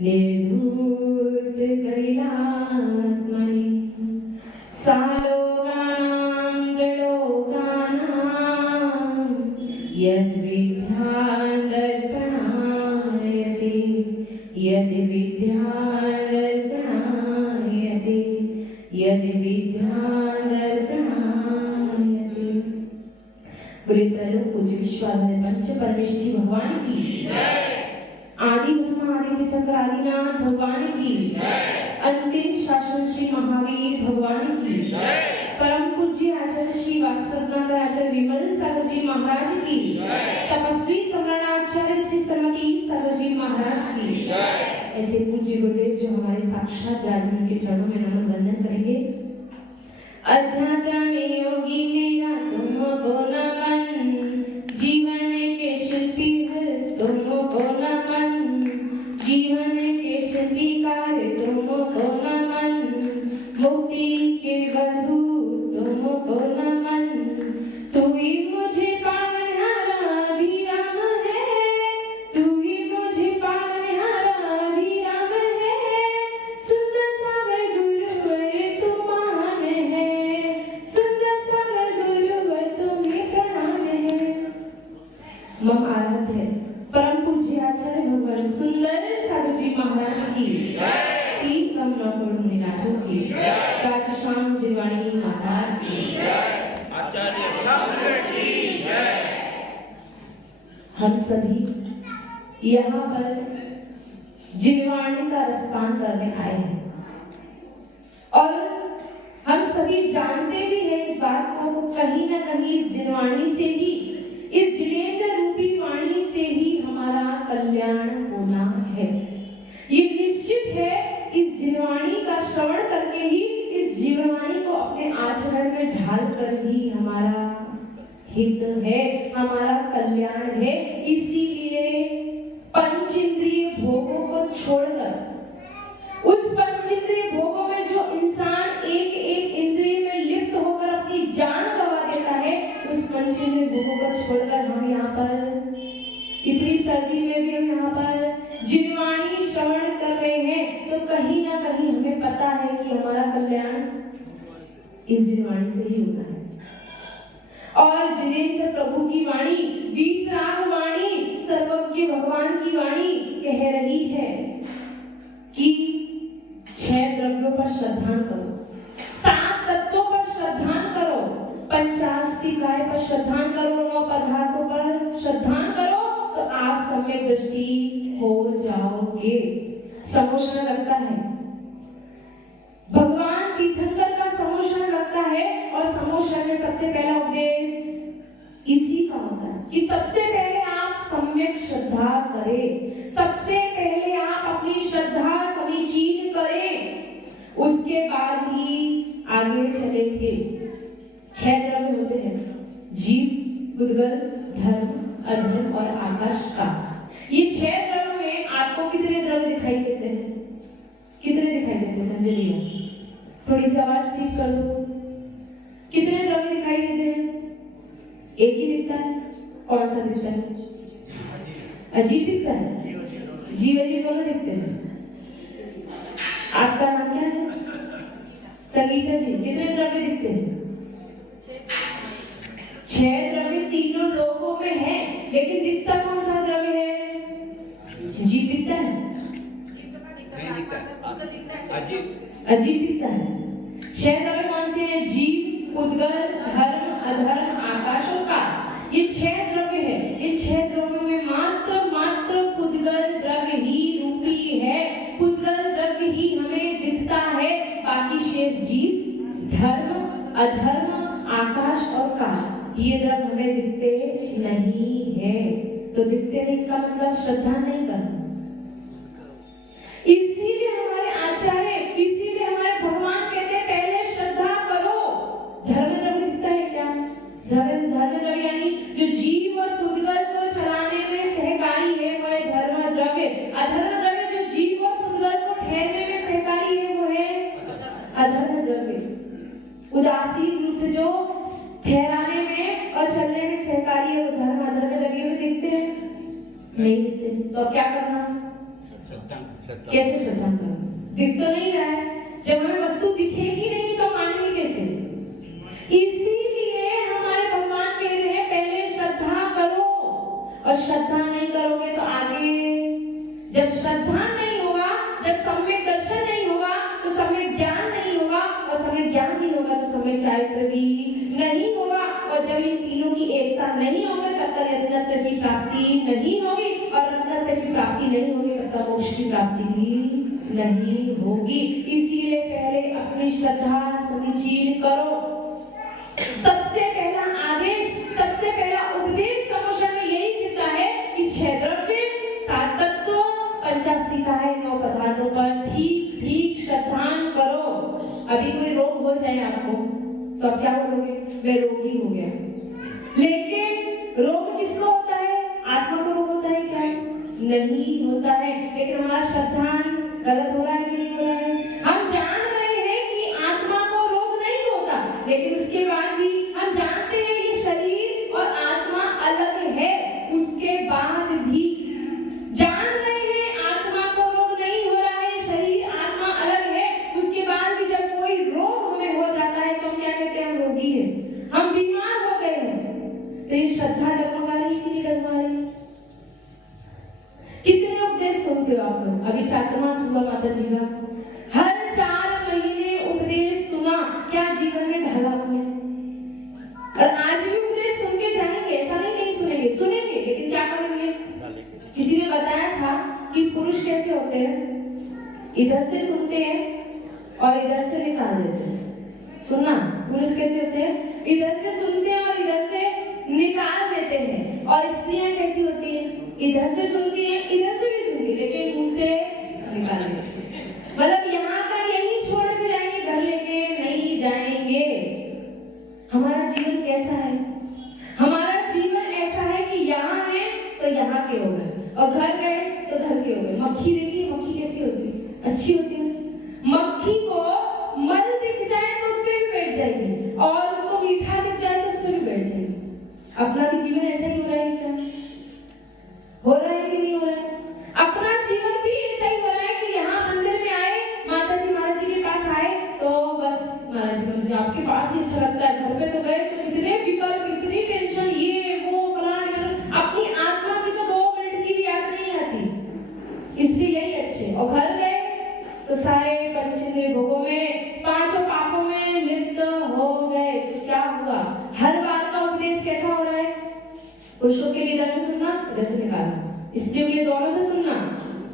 निर्धूत कैलात्मनि सालोकानां जलोकानां यद्विद्यादर्पणायते यद्विद्यादर्पणायते यद्विद्यादर्पणायते। बोले त्रैलोक पूज्य विश्वाधारी पंच परमेश्वर भगवान की आदि ब्रह्मा आदि तीर्थंकर आदिनाथ भगवान की अंतिम शासन श्री महावीर भगवान की परम पूज्य आचार्य श्री वात्सल्यकर आचार्य विमल सागर जी महाराज की तपस्वी सम्राटाचार्य श्री सरमती सागर जी महाराज की ऐसे पूज्य गुरुदेव जो हमारे साक्षात विराजमान के चरणों में नमन वंदन करेंगे। अध्यात्म योगी मेरा तुमको नमन, जीवन के शिल्पी तुमको नमन, जीवन के शिल्पीकार तुमको नमन, मुक्ति के बंधु तुमको नमन, तू ही मुझे पालनहारा अभिराम है, तू ही मुझे पालनहारा अभिराम है, सुंदर सागर गुरुवर तू महान है, सुंदर सागर गुरुवर तुम्हें प्रणाम है। मम आराध्य परम पूज्य आचार्य भगवान सुंदर सागर जी महाराज की तीन कम नौकड़ नीलाचों की श्याम जिरवाणी माता की आचार्य सागर की जय। हम सभी यहाँ पर जिरवाणी का रसपान करने आए हैं और हम सभी जानते भी हैं इस बात को, कहीं न कहीं इस जिरवाणी से ही, इस जिनेंद्र रूपी वाणी से ही हमारा कल्याण होना है। ये निश्चित है, इस जिनवाणी का श्रवण करके ही, इस जीववाणी को अपने आचरण में ढाल कर ही हमारा हित है, हमारा कल्याण है। इसीलिए पंचेंद्रिय भोगों को छोड़कर, उस पंचेंद्रिय भोगों में जो इंसान एक एक इंद्रिय में लिप्त होकर अपनी जान गंवा देता है, उस पंचेंद्रिय भोगों को छोड़कर हम यहाँ पर इतनी सर्दी में भी हम यहाँ पर जिनवाणी श्रवण कर रहे हैं, तो कहीं ना कहीं हमें पता है कि हमारा कल्याण इस जिनवाणी से ही होना है। और जिनेंद्र प्रभु की वाणी, वीतराग वाणी, सर्वज्ञ भगवान की वाणी कह रही है कि 6 द्रव्यों पर श्रद्धा करो, 7 तत्वों पर श्रद्धा करो, पंचास्तिकाय पर श्रद्धा करो, 9 पदार्थों पर श्रद्धा करो, तो आप सम्यक दृष्टि हो जाओगे। समोषण लगता है, भगवान तीर्थंकर का समोषण लगता है, और समोषण में सबसे पहला उपदेश इसी का होता है कि सबसे पहले आप सम्यक श्रद्धा करें, सबसे पहले आप अपनी श्रद्धा समीचीन करें, उसके बाद ही आगे चलेंगे। 6 द्रव्य होते हैं, जीव, उद्गल, धर्म, अधर्म और आकाश का। ये 6 द्रव्य में आपको कितने द्रव्य दिखाई देते हैं? कितने दिखाई देते हैं संजय भैया? थोड़ी सी आवाज ठीक कर दो। कितने द्रव्य दिखाई देते हैं? एक ही दिखता है। कौन सा दिखता है? अजीब दिखता है। जीव अजीब दोनों दिखते हैं। आपका नाम क्या है? संगीता जी। कितने द्रव्य दिखते हैं? 6 द्रव्य तीनों लोकों में है, लेकिन दिखता कौन सा द्रव्य है? जीव दिखता है। अजीब दिखता है। 6 द्रव्य कौन से हैं? जीव, उद्गल, धर्म, अधर्म, आकाश और काल। ये 6 द्रव्य है। इन 6 द्रव्यों में मात्र पुद्गल द्रव्य ही रूपी है, पुद्गल द्रव्य ही हमें दिखता है। बाकी शेष जीव, धर्म, अधर्म, आकाश और काल, ये द्रव्य हमें दिखते नहीं है। तो दिखते नहीं, इसका मतलब श्रद्धा नहीं करना। इसीलिए हमारे आचार्य, इसीलिए हमारे भगवान कहते हैं पहले श्रद्धा करो। धर्म द्रव्य दिखता है क्या? धर्म द्रव्य यानी जो जीव और पुद्गल को चलाने में सहकारी है, वो है धर्म द्रव्य। अधर्म द्रव्य जो जीव और पुद्गल को ठहरने में सहकारी है, वो है अधर्म द्रव्य। उदासीन रूप से जो ठहराने में और चलने में सहकारी है, वो धर्म अधर्म द्रव्य में दिखते हैं। नहीं दिखते, तो अब क्या करना? कैसे श्रद्धा करना? दिख तो नहीं रहा है, जब हमें वस्तु दिखेगी नहीं तो मानेंगे कैसे? इसीलिए हमारे भगवान कह रहे हैं पहले श्रद्धा करो, और श्रद्धा नहीं करोगे तो आगे, जब श्रद्धा नहीं होगा, जब सम्यक दर्शन नहीं होगा तो सम्यक ज्ञान नहीं होगा, और सम्यक ज्ञान नहीं होगा तो सम्यक चारित्र भी नहीं होगा, और जब इन तीनों की एकता नहीं होगी तब तक रत्नत्र की प्राप्ति नहीं होगी, और रत्नत्र की प्राप्ति नहीं होगी तब तक मोक्ष की प्राप्ति भी नहीं होगी। इसीलिए पहले अपनी श्रद्धा समीचीन करो। सबसे पहला आदेश, सबसे पहला उपदेश समुचय में यही देता है कि 6 द्रव्य, 7 तत्व, 50 9 पदार्थों पर ठीक ठीक श्रद्धान करो। अभी कोई रोग हो जाए आपको तो अब क्या बोलोगे? मैं रोगी हो गया। लेकिन रोग किसको होता है? आत्मा को रोग होता है क्या? नहीं होता है। लेकिन हमारा श्रद्धान गलत हो रहा है कि नहीं हो रहा है? हम जान रहे हैं कि आत्मा को रोग नहीं होता, लेकिन उसके बाद भी हम जानते हैं कि शरीर और आत्मा अलग है, उसके बाद भी जान रहे हैं आत्मा को रोग नहीं हो रहा है, शरीर आत्मा अलग है, उसके बाद भी जब कोई रोग हमें हो जाता है तो हम क्या कहते हैं? हम रोगी हैं, हम बीमार हो गए हैं। तो ये श्रद्धा डगमगा रही है कि नहीं डगमगा रही? कितने उपदेश सुनते हो आप लोग? अभी 4वां सुबह माता जी का हर 4 महीने उपदेश सुना, क्या जीवन में ढाला आपने? और आज भी उपदेश सुन के जाएंगे, ऐसा नहीं सुनेंगे, सुनेंगे, लेकिन क्या करेंगे? किसी ने बताया था कि पुरुष कैसे होते हैं, इधर से सुनते हैं और इधर से निकाल देते हैं। सुनना, पुरुष कैसे होते हैं? इधर से सुनते हैं और इधर से निकाल देते हैं। और स्त्रियां कैसी होती हैं? इधर से सुनती हैं, इधर से भी सुनती, लेकिन मुंह से निकाल देती हैं। मतलब यहाँ का यही छोड़ के जाएंगे, घर लेके नहीं जाएंगे। हमारा जीवन कैसा है? हमारा जीवन ऐसा है कि यहाँ है तो यहाँ के हो गए, और घर गए तो घर के हो गए। मक्खी देखिए, मक्खी कैसी होती है? अच्छी होती है। मक्खी को मल दिख जाए तो उस पे भी बैठ जाएगी, और उसको मीठा दिख जाए तो उस पे भी बैठ जाएगी। अपना भी जीवन ऐसा ही हो रहा है क्या? हो रहा है कि नहीं हो रहा है? अपना जीवन भी ऐसा ही हो रहा है कि यहाँ मंदिर में आए, माता जी महाराज जी के पास आए तो बस महाराज जी मंदिर आपके पास ही अच्छा लगता है, घर पे तो गए तो इतने विकल्प, इतनी टेंशन, ये वो फलाना, अपनी आत्मा की तो 2 मिनट की भी याद नहीं आती, इसलिए यही अच्छे। और घर गए तो सारे पंचेंद्रिय भोगों में, 5 पापों में लिप्त हो गए। तो क्या हुआ? हर बार का उपदेश कैसा हो रहा है? पुरुषों के लिए इधर से सुनना, इधर से निकालना, स्त्रियों के लिए दोनों से सुनना,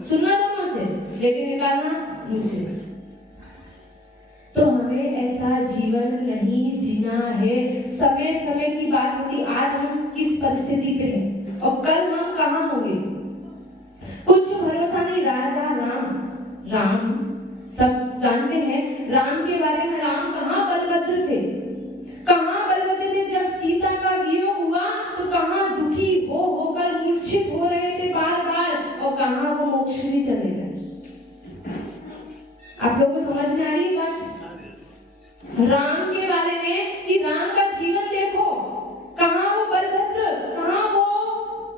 सुनना दोनों से, लेकिन निकालना मुंह से। तो हमें ऐसा जीवन नहीं जीना है। समय समय की बात होती, आज हम किस परिस्थिति पे हैं और कल हम कहाँ होंगे, कुछ भरोसा नहीं। राजा राम सब जानते हैं राम के बारे में। राम कहाँ बलभद्र थे, कहाँ बलभद्र थे? जब सीता का वियोग हुआ तो कहाँ दुखी होकर मूर्छित हो रहे थे बार बार, और कहाँ वो मोक्ष भी चले गए। आप लोगों को समझ में आ रही है बात? राम के बारे में कि राम का जीवन देखो, कहाँ वो बलभद्र, कहाँ वो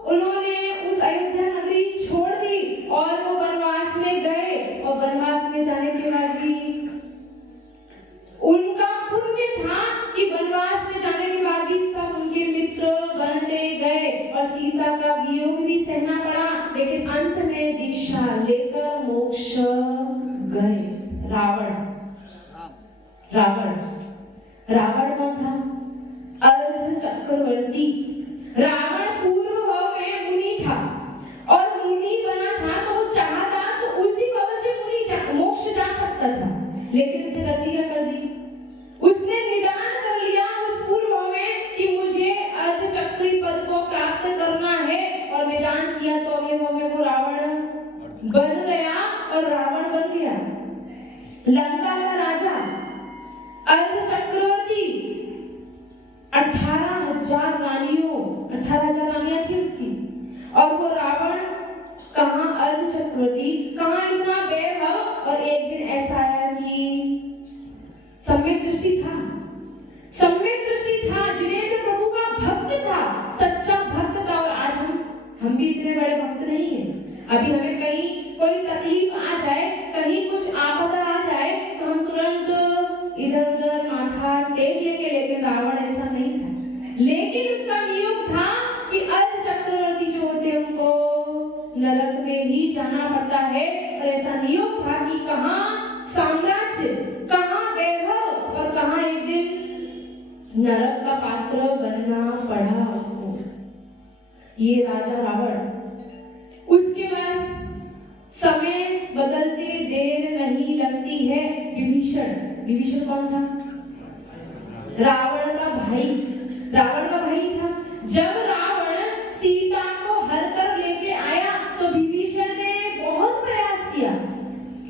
उन्होंने उस अयोध्या नगरी छोड़ दी और वो वनवास में गए, और वनवास में जाने के बाद भी उनका पुण्य था कि वनवास में जाने के बाद भी सब उनके मित्र बनते गए, और सीता का वियोग भी सहना पड़ा, लेकिन अंत में दीक्षा लेकर मोक्ष गए। रावण कौन था? अर्ध चक्रवर्ती। रावण पूर्व में मुनि था, और मुनि बना था तो वो चाहता तो उसी वजह से मुनि मोक्ष जा सकता था, लेकिन उसने गलती क्या कर दी? उसने निदान कर लिया उस पूर्व में कि मुझे अर्ध चक्री पद को प्राप्त करना है, और निदान किया तो अगले में वो रावण बन गया, और रावण बन गया लंका का राजा, अर्ध चक्रवर्ती। 18,000 रानियां थी उसकी, और वो रावण कहाँ अर्ध चक्रवर्ती, कहाँ इतना वैभव। और एक दिन ऐसा आया कि सम्यक दृष्टि था, जिनेंद्र प्रभु का भक्त था, सच्चा भक्त था। और आज हम भी इतने बड़े भक्त नहीं हैं। अभी हमें कहीं कोई तकलीफ आ जाए, कहीं कुछ आपदा आ जाए तो हम तुरंत इधर उधर माथा टेक लेंगे, लेकिन रावण ऐसा नहीं था। लेकिन उसका नियोग था कि अर्ध चक्रवर्ती जो होते हैं उनको नरक में ही जाना पड़ता है, और ऐसा नियोग था कि कहाँ साम्राज्य, कहाँ वैभव और कहाँ एक दिन नरक का पात्र बनना पड़ा उसको, ये राजा रावण। उसके बाद समय बदलते देर नहीं लगती है। विभीषण, विभीषण कौन था? रावण का भाई, रावण का भाई था। जब रावण सीता को हर कर लेके आया तो विभीषण ने बहुत प्रयास किया,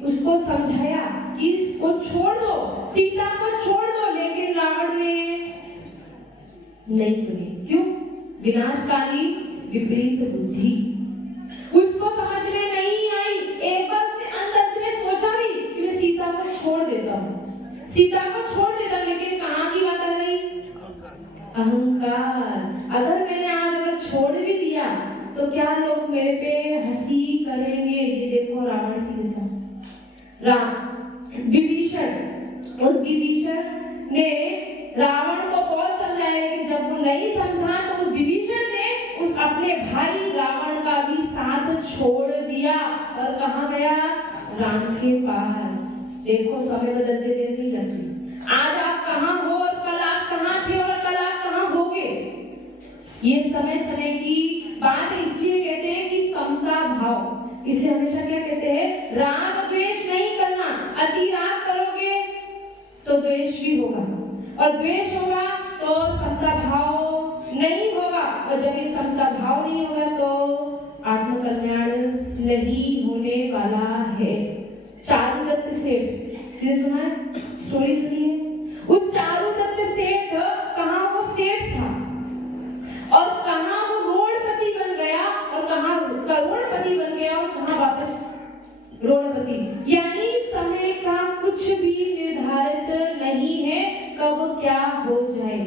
उसको समझाया कि इसको छोड़ दो, सीता को छोड़ दो, लेकिन रावण ने नहीं सुनी। क्यों? विनाशकारी विपरीत बुद्धि, उसको समझ में नहीं आई। एक बार उसने अंत में सोचा भी कि मैं सीता को छोड़ देता हूँ, सीता को छोड़ देता, लेकिन कहाँ की बात आ गई? अहंकार। अगर मैंने आज अगर छोड़ भी दिया तो क्या लोग मेरे पे हंसी करेंगे? ये देखो रावण की दिशा। विभीषण, उस विभीषण ने रावण को बहुत समझाया, लेकिन जब वो नहीं समझा तो उस विभीषण ने उस अपने भाई रावण का भी साथ छोड़ दिया और कहाँ गया? राम के पास। देखो समय बदलते देर नहीं लगती। आज आप कहाँ हो और कल आप कहाँ थे और कल आप कहाँ होगे, ये समय समय की बात। इसलिए कहते हैं कि समता भाव। इसलिए हमेशा क्या कहते हैं? राग द्वेष नहीं करना। अति राग करोगे तो द्वेष भी होगा, और द्वेष होगा तो समता भाव नहीं होगा, और जब ये समता भाव नहीं होगा तो आत्मकल्याण नहीं होने वाला है। चारुदत्त सेठ, से सुना है? स्टोरी सुनी है? उस चारुदत्त सेठ, कहाँ वो सेठ था और कहाँ वो रोडपति बन गया, और कहाँ करोड़पति बन गया, और कहाँ वापस रोडपति। यानी समय का कुछ भी निर्धारित नहीं है कब क्या हो जाए।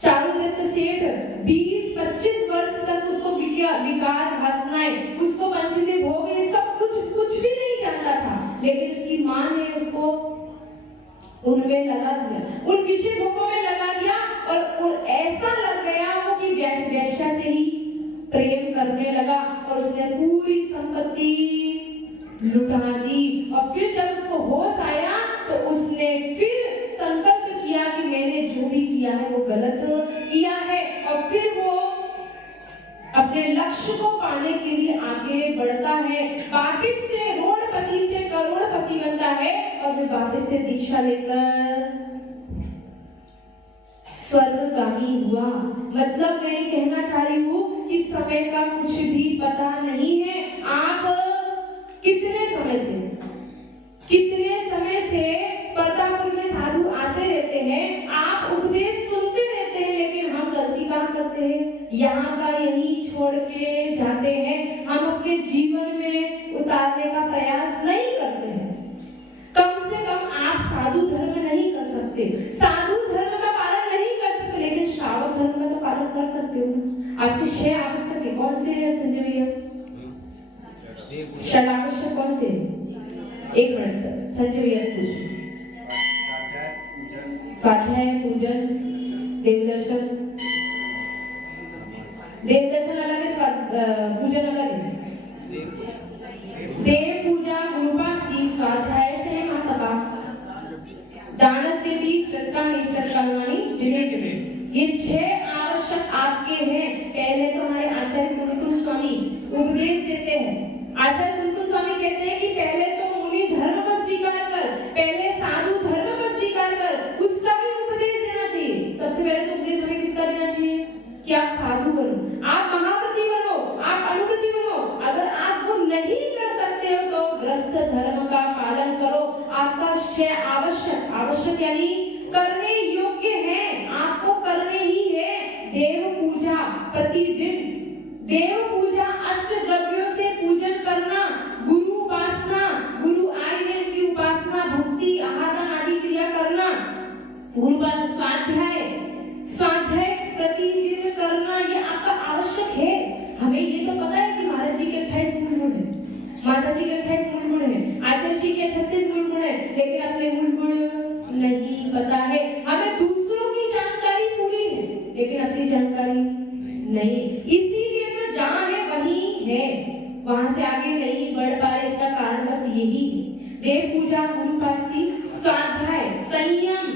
चारुदत्त सेठ 20-25 वर्ष तक उसको विकार वासनाएं, उसको पंचदेव भोग, ये सब कुछ भी नहीं जानता था, लेकिन उसकी माँ ने उसको उनमें लगा दिया, उन विषय भोगों में लगा दिया, और ऐसा लग गया वो कि वैश्या से ही प्रेम करने लगा, और उसने पूरी संपत्ति लुटा दी। और फिर जब उसको होश आया तो उसने फिर संकल्प किया कि मैंने जो भी किया है वो गलत किया है, और फिर वो अपने लक्ष्य को पाने के लिए आगे बढ़ता है। वापिस से रोडपति से करोड़पति बनता है, और फिर वापिस से दीक्षा लेकर स्वर्गगामी हुआ। मतलब मैं ये कहना चाह रही हूँ कि समय का कुछ भी पता नहीं है। आप कितने समय से प्रतापपुर में साधु आते रहते हैं, आप उपदेश सुनते रहते हैं, लेकिन हम गलती काम करते हैं, यहाँ का यही छोड़ के जाते हैं। हम अपने जीवन में उतारने का प्रयास नहीं करते हैं। कम से कम आप साधु धर्म नहीं कर सकते, साधु धर्म का पालन नहीं कर सकते, लेकिन श्रावक धर्म का तो पालन कर सकते हो। आपके 6 आवश्यक है, कौन से है संजय भैया? 6 आवश्यक कौन से? एक मिनट सर, संजय भैया पूछो। स्वाध्याय, पूजन, देवदर्शन। देवदर्शन अलग है, पूजन अलग है। देव पूजा, गुरुपासनी, स्वाध्याय से महातपा, दानश्चेति, षट्कानि, दिनेन्द्र। ये 6 आवश्यक आपके हैं। पहले तो हमारे आचार्य कुलकुल स्वामी उपदेश देते हैं। आचार्य कुलकुल स्वामी कहते हैं कि पहले तो मुनि धर्म को स्वीकार कर, पहले साधु धर्म को स्वीकार कर, उसका भी उपदेश देना चाहिए। सबसे पहले तो उपदेश हमें किसका देना चाहिए? कि आप साधु बनो, आप महाव्रती बनो, आप अनुव्रती बनो। अगर आप वो नहीं कर सकते हो तो ग्रस्त धर्म का पालन करो। आपका 6 आवश्यक यानी करने योग्य है, आपको करने ही है। देव पूजा प्रतिदिन, देव पूजा अष्ट द्रव्यों से पूजन करना, गुरु उपासना, गुरु आज्ञा की उपासना, भक्ति, आराधना आदि क्रिया करना, गुरुपाद स्वाध्याय प्रतिदिन करना, ये आपका आवश्यक है। जहाँ है वहीं है, वहां से आगे नहीं बढ़ पा रहे। इसका कारण बस यही है। देव पूजा, गुरु पास्ती, स्वाध्याय, संयम,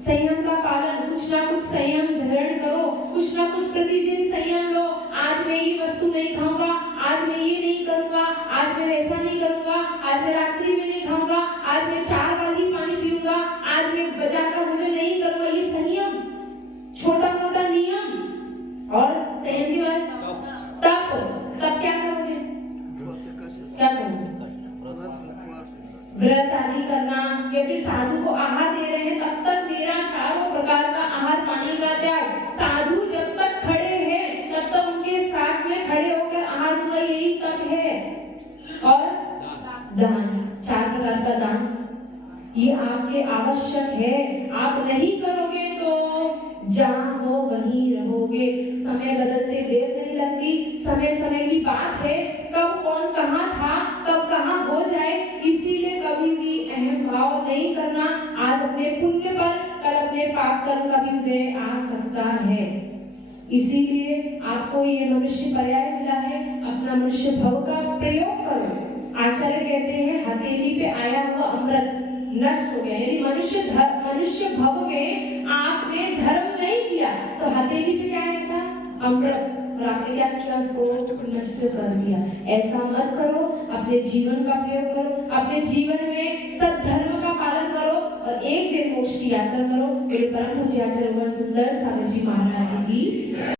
संयम का पालन, कुछ ना कुछ संयम धारण करो, कुछ ना कुछ प्रतिदिन संयम लो। आज मैं ये वस्तु नहीं खाऊंगा, आज मैं ये नहीं करूंगा, आज मैं वैसा नहीं करूंगा, आज मैं रात्रि में नहीं खाऊंगा, आज मैं 4 बार ही पानी पीऊंगा, आज मैं बाजार का भोजन नहीं करूंगा। ये संयम, छोटा मोटा नियम। और संयम के बाद तब क्या करोगे? क्या करोगे? व्रत आदि करना, या फिर साधु को आहार दे रहे हैं तब तक मेरा चारों प्रकार का आहार पानी का त्याग। साधु जब तक खड़े हैं तब तक उनके साथ में खड़े होकर आहार दूंगा, यही तप है। और दान, 4 प्रकार का दान, ये आपके आवश्यक है। आप नहीं करोगे तो जहाँ हो वहीं रहोगे। समय बदलते देर नहीं लगती, समय समय की बात है, कब कौन कहाँ था, कब कहाँ हो जाए। इसीलिए कभी भी अहम भाव नहीं करना। आज अपने पुण्य पर, कल अपने पाप कर्म का भी उदय आ सकता है। इसीलिए आपको ये मनुष्य पर्याय मिला है, अपना मनुष्य भव का प्रयोग करो। आचार्य कहते हैं हथेली पे आया हुआ अमृत नष्ट हो गया, यानी मनुष्य भव में आपने धर्म नहीं किया तो हथेली पे क्या आया था? अमृत, और आपने क्या किया? उसको नष्ट कर दिया। ऐसा मत करो, अपने जीवन का प्रयोग करो, अपने जीवन में सद्धर्म का पालन करो और एक दिन मोक्ष की यात्रा करो। मेरे परम पूज्य आचार्य सुंदर सागर जी महाराज की